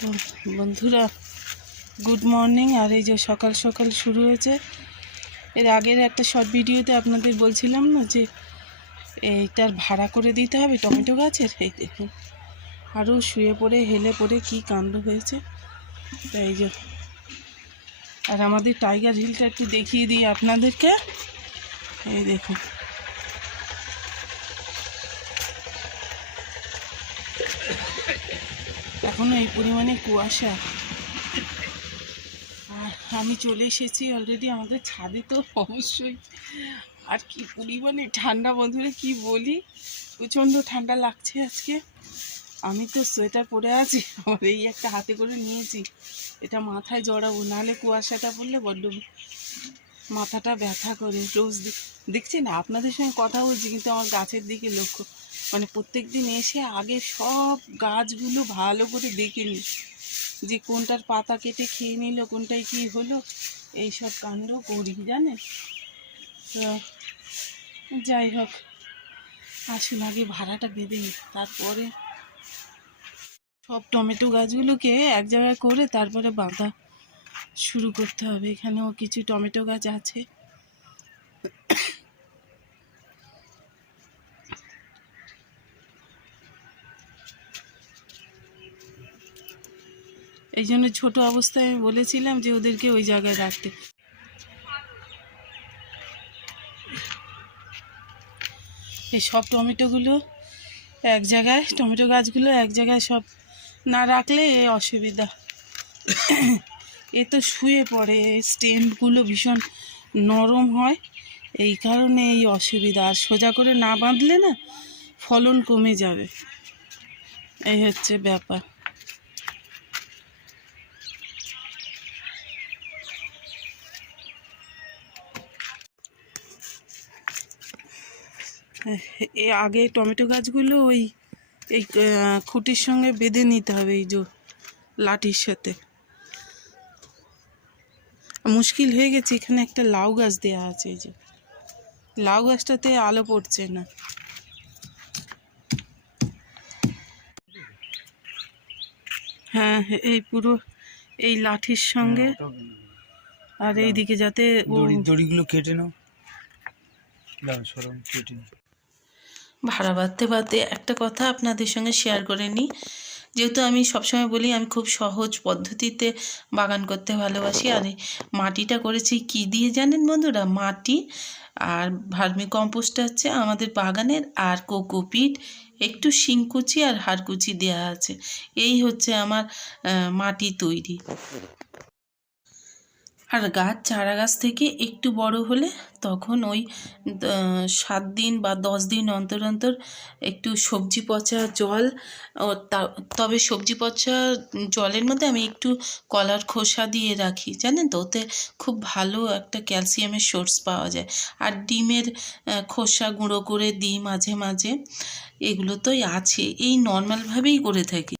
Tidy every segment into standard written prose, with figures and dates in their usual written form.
তো বন্ধুরা good morning. আর এই যে সকাল সকাল শুরু হয়েছে। এর আগের একটা শর্ট ভিডিওতে আপনাদের বলছিলাম না যে এইটার ভাড়া করে দিতে হবে টমেটো গাছের। এই দেখুন আরও শুয়ে পড়ে হেলে পড়ে কি কাণ্ড হয়েছে। তাই যে আর আমাদের টাইগার হিলটা একটু দেখিয়ে দিই আপনাদেরকে। এই দেখুন এখনও এই পরিমাণে কুয়াশা। আর আমি চলে এসেছি অলরেডি আমাদের ছাদে। তো অবশ্যই আর কি পরিমাণে ঠান্ডা বন্ধুরা কি বলি, প্রচণ্ড ঠান্ডা লাগছে আজকে। আমি তো সোয়েটার পরে আছি, আমার এই একটা হাতে করে নিয়েছি, এটা মাথায় জড়াবো, নাহলে কুয়াশাটা পড়লে বড্ড মাথাটা ব্যথা করে। রোজ দেখছেন আপনাদের সঙ্গে কথা বলছি কিন্তু আমার গাছের দিকে লক্ষ্য, মানে প্রত্যেক দিন এসে আগে সব গাছগুলো ভালো করে দেখে নিই যে কোনটার পাতা কেটে খেয়ে নিল, কোনটায় কী হলো, এইসব কাণ্ড করি জানেন। তো যাই হোক, আসুন আগে ভাড়াটা বেঁধে নিই, তারপরে সব টমেটো গাছগুলোকে এক জায়গায় করে তারপরে বাঁধা শুরু করতে হবে। এখানেও কিছু টমেটো গাছ আছে। এই জন্য ছোটো অবস্থায় আমি বলেছিলাম যে ওদেরকে ওই জায়গায় রাখতে। এই সব টমেটোগুলো এক জায়গায়, টমেটো গাছগুলো এক জায়গায় সব না রাখলে অসুবিধা। এ তো শুয়ে পড়ে, স্টেমগুলো ভীষণ নরম হয়, এই কারণে এই অসুবিধা। আর সোজা করে না বাঁধলে না ফলন কমে যাবে, এই হচ্ছে ব্যাপার। এ আগে টমেটো গাছগুলো ওই এই খুঁটির সঙ্গে বেঁধে নিতে হবে, এই যে লাঠির সাথে। মুশকিল হয়ে গেছে, এখানে একটা লাউ গাছ দেওয়া আছে, এই যে লাউ গাছটাতে আলো পড়ছে না। হ্যাঁ এই পুরো এই লাঠির সঙ্গে, আর এইদিকে যাতে দড়িগুলো কেটে নাও, কেটে নাও। ভাড়া বাঁধতে বাঁধতে একটা কথা আপনাদের সঙ্গে শেয়ার করে নিই। যেহেতু আমি সবসময় বলি আমি খুব সহজ পদ্ধতিতে বাগান করতে ভালোবাসি। আর এই মাটিটা করেছি কি দিয়ে জানেন বন্ধুরা? মাটি আর ভার্মি কম্পোস্ট হচ্ছে আমাদের বাগানের, আর কোকোপিট, একটু শিংকুচি আর হাড়কুচি দেওয়া আছে। এই হচ্ছে আমার মাটি তৈরি। আর গাছ চারা গাছ থেকে একটু বড় হলে তখন ওই 7 দিন বা 10 দিন অন্তর অন্তর একটু সবজি পচা জল, তবে সবজি পচা জলের মধ্যে আমি একটু কলার খোসা দিয়ে রাখি, জানেন তো, ওতে খুব ভালো একটা ক্যালসিয়ামের সোর্স পাওয়া যায়। আর ডিমের খোসা গুঁড়ো করে দিই মাঝে মাঝে। এগুলো তোই আছে, এই নর্মালভাবেই করে থাকি।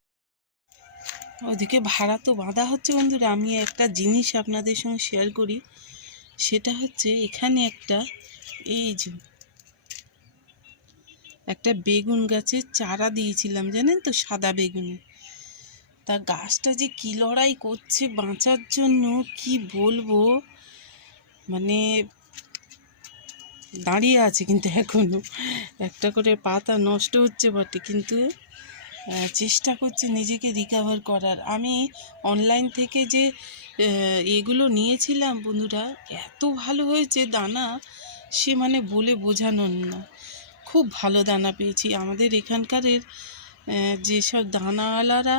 ওদিকে ভাড়া তো বাঁধা হচ্ছে বন্ধুরা। আমি একটা জিনিস আপনাদের সঙ্গে শেয়ার করি, সেটা হচ্ছে এখানে এই যে একটা বেগুন গাছের চারা দিয়েছিলাম জানেন তো, সাদা বেগুনি। তা গাছটা যে কী লড়াই করছে বাঁচার জন্য কি বলবো, মানে দাঁড়িয়ে আছে কিন্তু এখনও একটা করে পাতা নষ্ট হচ্ছে বটে, কিন্তু চেষ্টা করছি নিজেকে রিকভার করার। আমি অনলাইন থেকে যে এগুলো নিয়েছিলাম বন্ধুরা, এত ভালো হয়েছে দানা, সে মানে বলে বোঝানোর না। খুব ভালো দানা পেয়েছি। আমাদের এখানকারের যেসব দানাওয়ালারা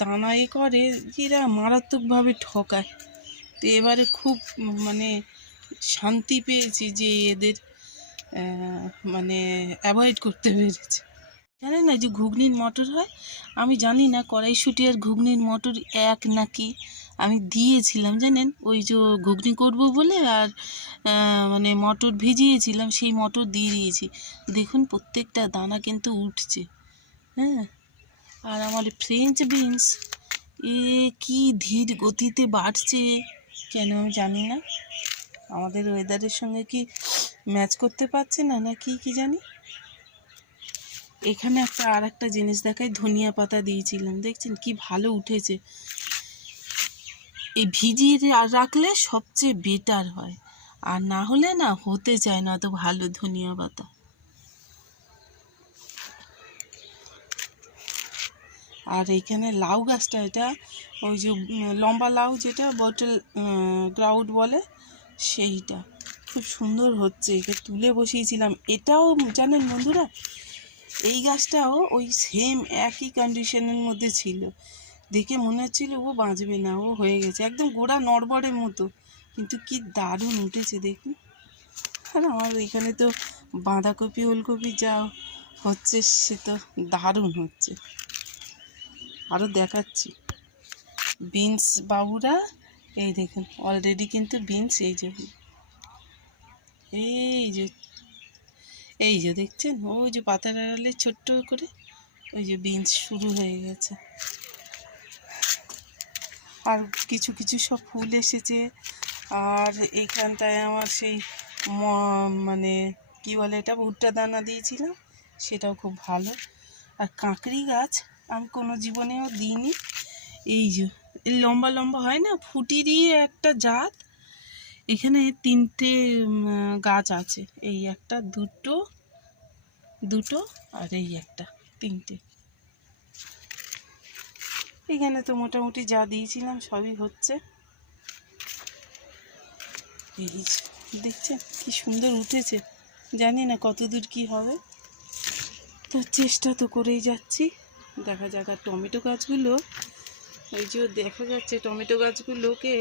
দানা করে, এরা মারাত্মকভাবে ঠকায়। তো এবারে খুব মানে শান্তি পেয়েছি যে এদের মানে অ্যাভয়েড করতে পেরেছি। জানেন না যে ঘুগনির মটর হয়, আমি জানি না কড়াইশুঁটি আর ঘুগনির মটর এক নাকি। আমি দিয়েছিলাম জানেন, ওই যে ঘুগনি করব বলে, আর মানে মটর ভিজিয়েছিলাম, সেই মটর দিয়ে দিয়েছি। দেখুন প্রত্যেকটা দানা কিন্তু উঠছে। হ্যাঁ, আর আমার ফ্রেঞ্চ বিনস কি ধীর গতিতে বাড়ছে কেন আমি জানি না। আমাদের ওয়েদারের সঙ্গে কি ম্যাচ করতে পারছে না, না কি জানি। এখানে আর একটা জিনিস দেখাই, ধনিয়া পাতা দিয়েছিলাম, দেখছেন কি ভালো উঠেছে। এই ভিজিয়ে রাখলে সবচেয়ে বেটার হয়, আর না হলে না হতে চায় না অত ভালো ধনিয়া পাতা। আর এইখানে লাউ গাছটা, এটা ওই যে লম্বা লাউ যেটা বটল গ্রাউড বলে, সেইটা খুব সুন্দর হচ্ছে, এটা তুলে বসিয়েছিলাম। এটাও জানেন বন্ধুরা, এই গাছটাও ওই সেম একই কন্ডিশনের মধ্যে ছিল, দেখে মনে হচ্ছিল ও বাঁচবে না, ও হয়ে গেছে একদম গোড়া নড়বড়ের মতো, কিন্তু কি দারুণ উঠেছে দেখুন। আর আমার এখানে তো বাঁধাকপি ওলকপি যা হচ্ছে সে তো দারুণ হচ্ছে। আরও দেখাচ্ছি বিনস বাবুরা, এই দেখুন অলরেডি কিন্তু বিনস এই যে দেখছেন, ওই যে পাতার আড়ালে ছোট্ট করে ওই যে বিনস শুরু হয়ে গেছে। আর কিছু কিছু সব ফুল এসেছে। আর এইখানটায় আমার সেই মানে কি বলে এটা, ভুট্টা দানা দিয়েছিলাম, সেটাও খুব ভালো। আর কাঁকড়ি গাছ আমি কোনো জীবনেও দিইনি। এই যে লম্বা লম্বা হয় না, ফুটিরই একটা জাত। এখানে 3টে গাছ আছে, এই একটা, দুটো আর এই একটা, 3টে। এখানে তো মোটামুটি যা দিয়েছিলাম সবই হচ্ছে। এই যে দেখছেন কি সুন্দর উঠেছে, জানি না কতদূর কি হবে, তো চেষ্টা তো করেই যাচ্ছি, দেখা যাক। আর টমেটো গাছগুলো, ওই যে দেখা যাচ্ছে টমেটো গাছগুলোকে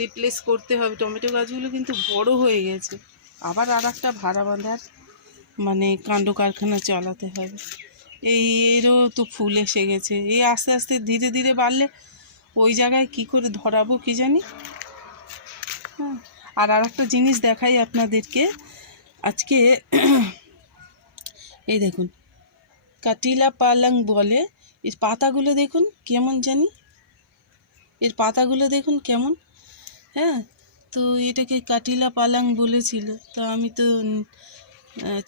রিপ্লেস করতে হবে। টমেটো গাছগুলো কিন্তু বড় হয়ে গেছে, আবার আর একটা ভাড়া বাঁধার মানে কাণ্ড কারখানা চালাতে হবে। এরও তো ফুল এসে গেছে, এই আস্তে আস্তে ধীরে ধীরে বাড়লে ওই জায়গায় কি করে ধরাবো কি জানি। হ্যাঁ, আর একটা জিনিস দেখাই আপনাদেরকে আজকে। এই দেখুন কাটিলা পালং বলে, এর পাতাগুলো দেখুন কেমন জানি, এর পাতাগুলো দেখুন কেমন। হ্যাঁ, তো এটাকে কাটিলা পালং বলেছিল, তো আমি তো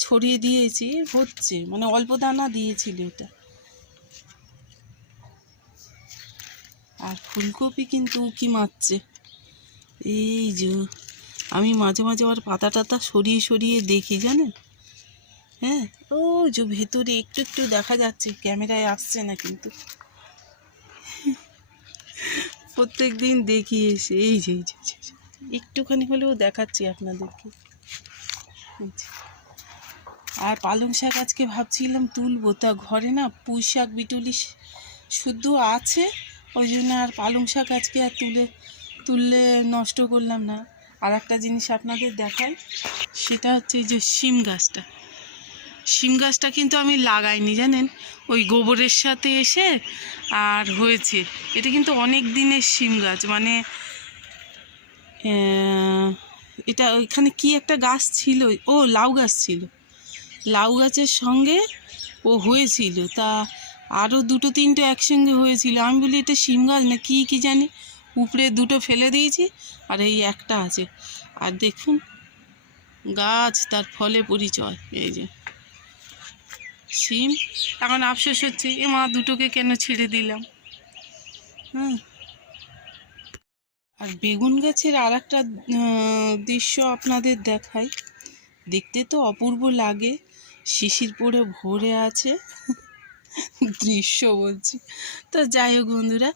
ছড়িয়ে দিয়েছি, হচ্ছে মানে অল্প দানা দিয়েছিল এটা। আর ফুলকপি কিন্তু উঁকি মারছে, এই যে আমি মাঝে মাঝে আবার পাতা টাতা সরিয়ে সরিয়ে দেখি জানেন। হ্যাঁ, ও যে ভেতরে একটু একটু দেখা যাচ্ছে, ক্যামেরায় আসছে না কিন্তু প্রত্যেক দিন দেখি এসে, এই যে একটুখানি হলেও দেখাচ্ছি আপনাদেরকে। আর পালং শাক আজকে ভাবছিলাম তুলবো, তা ঘরে না পুঁই শাক বিটুলি শুদ্ধ আছে, ওই জন্য আর পালং শাক আজকে আর তুললে নষ্ট করলাম না। আর একটা জিনিস আপনাদের দেখাই, সেটা হচ্ছে এই যে শিম গাছটা কিন্তু আমি লাগাইনি জানেন, ওই গোবরের সাথে এসে আর হয়েছে। এটা কিন্তু অনেক দিনের শিম গাছ, মানে এটা ওইখানে কি একটা গাছ ছিল, ও লাউ গাছ ছিল, লাউ গাছের সঙ্গে ও হয়েছিল, তা আরও 2-3টে একসঙ্গে হয়েছিল। আমি বলি এটা শিম গাছ না কি জানি, উপরে 2টো ফেলে দিয়েছি আর এই একটা আছে। আর দেখুন গাছ তার ফলে পরিচয়, এই যে শিম। এখন আফসোস হচ্ছে, এ মা দুটোকে কেন ছেড়ে দিলাম। হ্যাঁ, আর বেগুন গাছের আর একটা দৃশ্য আপনাদের দেখাই, দেখতে তো অপূর্ব লাগে, শিশির পড়ে ভরে আছে দৃশ্য বলছি। তো যাই হোক বন্ধুরা,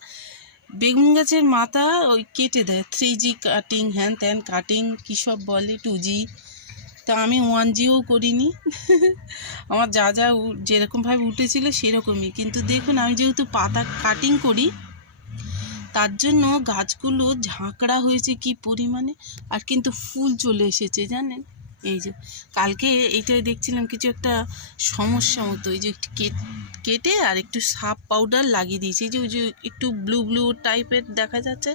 বেগুন গাছের মাথা ওই কেটে দেয়, 3G কাটিং, হ্যান ত্যান কাটিং কী সব বলে, 2G, তা আমি 1Gও করিনি আমার যা যেরকমভাবে উঠেছিল সেরকমই। কিন্তু দেখুন আমি যেহেতু পাতা কাটিং করি, তার জন্য গাছগুলো ঝাঁকড়া হয়েছে কি পরিমাণে, আর কিন্তু ফুল চলে এসেছে জানেন। এই যে কালকে এইটাই দেখছিলাম কিছু একটা সমস্যা মতো, এই যে কেটে আর একটু সাপ পাউডার লাগিয়ে দিয়েছি, এই যে একটু ব্লু টাইপের দেখা যাচ্ছে,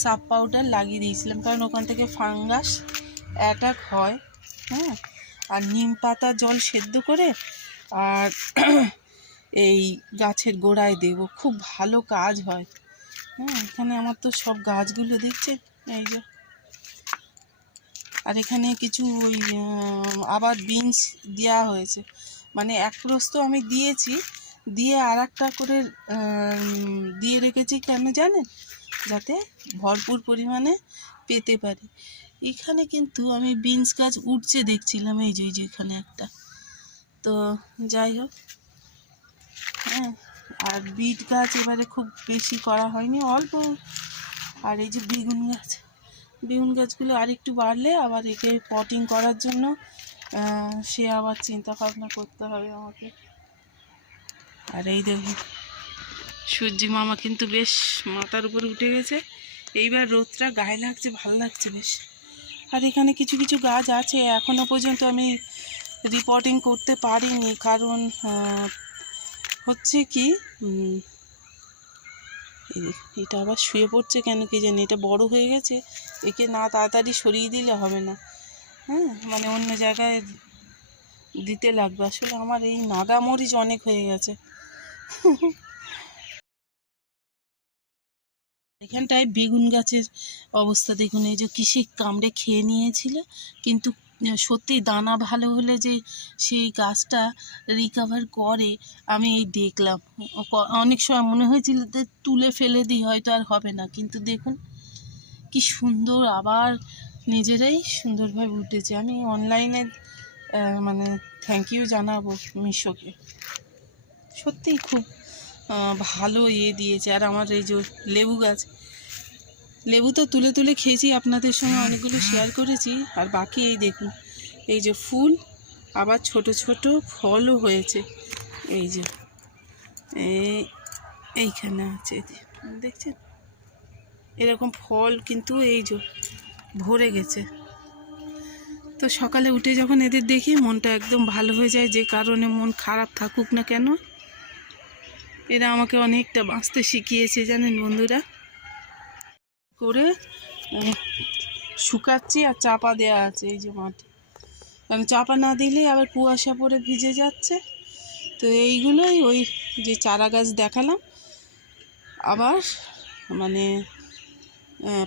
সাপ পাউডার লাগিয়ে দিয়েছিলাম, কারণ ওখান থেকে ফাঙ্গাস অ্যাটাক হয়। হ্যাঁ, আর নিম পাতা জল সেদ্ধ করে আর এই গাছের গোড়ায় দেব, খুব ভালো কাজ হয়। হ্যাঁ, এখানে আমার তো সব গাছগুলো দেখছে, এই যে। আর এখানে কিছু ওই আবার বিনস দেওয়া হয়েছে, মানে এক প্রস্থ আমি দিয়েছি, দিয়ে আর একটা করে দিয়ে রেখেছি। কেন জানেন? যাতে ভরপুর পরিমাণে পেতে পারি। এখানে কিন্তু আমি বিনস গাছ উঠছে দেখছিলাম, এই যে এখানে একটা। তো যাই হোক, হ্যাঁ। আর বিট গাছ এবারে খুব বেশি করা হয়নি, অল্প। আর এই যে বেগুন গাছগুলো আর একটু বাড়লে আবার একে পটিং করার জন্য সে আবার চিন্তা ভাবনা করতে হবে আমাকে। আর এই দেখুন, সূর্যি মামা কিন্তু বেশ মাথার উপরে উঠে গেছে। এইবার রোদটা গায়ে লাগছে, ভালো লাগছে বেশ। আর এখানে কিছু কিছু গাছ আছে এখনও পর্যন্ত আমি রিপোর্টিং করতে পারিনি, কারণ হচ্ছে কি, এটা আবার শুয়ে পড়ছে কেন কি জানি। এটা বড় হয়ে গেছে, একে না তাড়াতাড়ি সরিয়ে দিলে হবে না। হ্যাঁ, মানে অন্য জায়গায় দিতে লাগবে। আসলে আমার এই নাগামরিচ অনেক হয়ে গেছে। এখানটায় বেগুন গাছের অবস্থা দেখুন, এই যে কিসে কামড়ে খেয়ে নিয়েছিল, কিন্তু সত্যি দানা ভালো হলে যে সেই গাছটা রিকভার করে আমি এই দেখলাম। অনেক সময় মনে হয়েছিল যে তুলে ফেলে দিই, হয়তো আর হবে না, কিন্তু দেখুন কি সুন্দর আবার নিজেরাই সুন্দরভাবে উঠেছে। আমি অনলাইনে মানে থ্যাংক ইউ জানাবো মিশোকে, সত্যিই খুব ভালো দিয়েছে। আর আমার এই যে লেবু গাছ, লেবু তো তুলে তুলে খেয়েছি, আপনাদের সঙ্গে অনেকগুলো শেয়ার করেছি। আর বাকি এই দেখুন, এই যে ফুল, আবার ছোট ছোট ফলও হয়েছে। এই যে এইখানে আছে, দেখছেন এরকম ফল কিন্তু এই যে ভরে গেছে। তো সকালে উঠে যখন এদের দেখি মনটা একদম ভালো হয়ে যায়। যে কারণে মন খারাপ থাকুক না কেন, এরা আমাকে অনেকটা বাঁচতে শিখিয়েছে জানেন বন্ধুরা। করে শুকাচ্ছি আর চাপা দেওয়া আছে এই যে মাটি, কারণ চাপা না দিলে আবার কুয়াশা পড়ে ভিজে যাচ্ছে। তো এইগুলোই ওই যে চারা গাছ দেখালাম, আবার মানে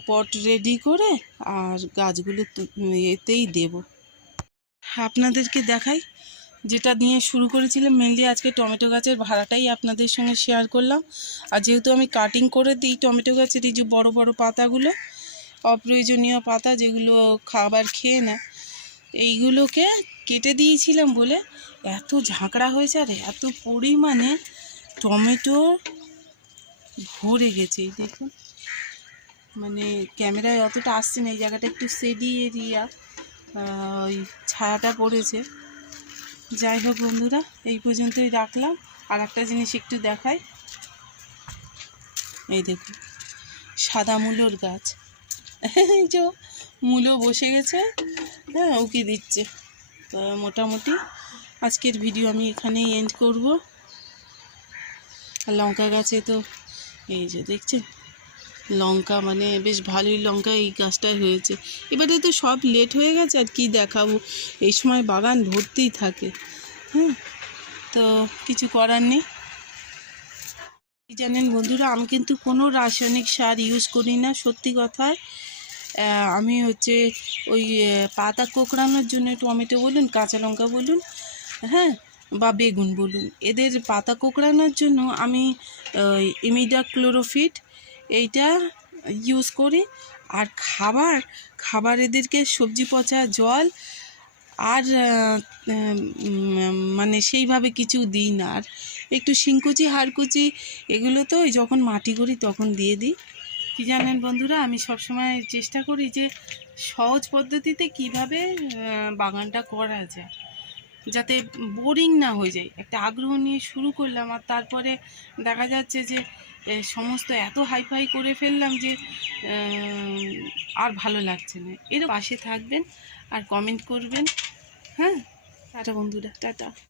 পট রেডি করে আর গাছগুলো এতেই দেব। আপনাদেরকে দেখাই, যেটা নিয়ে শুরু করেছিলাম মেনলি আজকে টমেটো গাছের ভাড়াটাই আপনাদের সঙ্গে শেয়ার করলাম। আর যেহেতু আমি কাটিং করে দিই টমেটো গাছের এই যে বড় বড় পাতাগুলো, অপ্রয়োজনীয় পাতা যেগুলো খাবার খেয়ে না, এইগুলোকে কেটে দিয়েছিলাম বলে এত ঝাঁকড়া হয়েছে আর এত পরিমাণে টমেটো ভরে গেছে। এই দেখুন, মানে ক্যামেরায় অতটা আসছে না, এই জায়গাটা একটু শেডি এরিয়া, ওই ছায়াটা পড়েছে। যাই হোক বন্ধুরা, এই পর্যন্তই রাখলাম। আর একটা জিনিস একটু দেখাই, এই দেখুন সাদা মূলোর গাছ, এই যে মূলো বসে গেছে, হ্যাঁ উকি দিচ্ছে। তো মোটামুটি আজকের ভিডিও আমি এখানেই এন্ড করব। আর লঙ্কা গাছে তো এই যে দেখছেন লঙ্কা, মানে বেশ ভালোই লঙ্কা এই গাছটায় হয়েছে। এবারে তো সব লেট হয়ে গেছে, আর কি দেখাবো, এই সময় বাগান ভর্তিই থাকে। হ্যাঁ, তো কিছু করার নেই। জানেন বন্ধুরা, আমি কিন্তু কোনো রাসায়নিক সার ইউজ করি না, সত্যি কথায়। আমি হচ্ছে ওই পাতা কোঁকড়ানোর জন্য টমেটো বলুন, কাঁচা লঙ্কা বলুন, হ্যাঁ, বা বেগুন বলুন, এদের পাতা কোঁকড়ানোর জন্য আমি ইমিডাক্লোরোফিট এইটা ইউজ করি। আর খাবার এদেরকে সবজি পচা জল আর মানে সেইভাবে কিছু দিই না। আর একটু শিংকুচি হাড়কুচি এগুলো তো ওই যখন মাটি করি তখন দিয়ে দিই। কি জানেন বন্ধুরা, আমি সবসময় চেষ্টা করি যে সহজ পদ্ধতিতে কিভাবে বাগানটা করা যায়, যাতে বোরিং না হয়ে যায়। একটা আগ্রহ নিয়ে শুরু করলাম আর তারপরে দেখা যাচ্ছে যে সমস্ত এত হাইফাই করে ফেললাম যে আর ভালো লাগছে না। এর পাশে থাকবেন আর কমেন্ট করবেন। হ্যাঁ, টাটা বন্ধুরা, টাটা।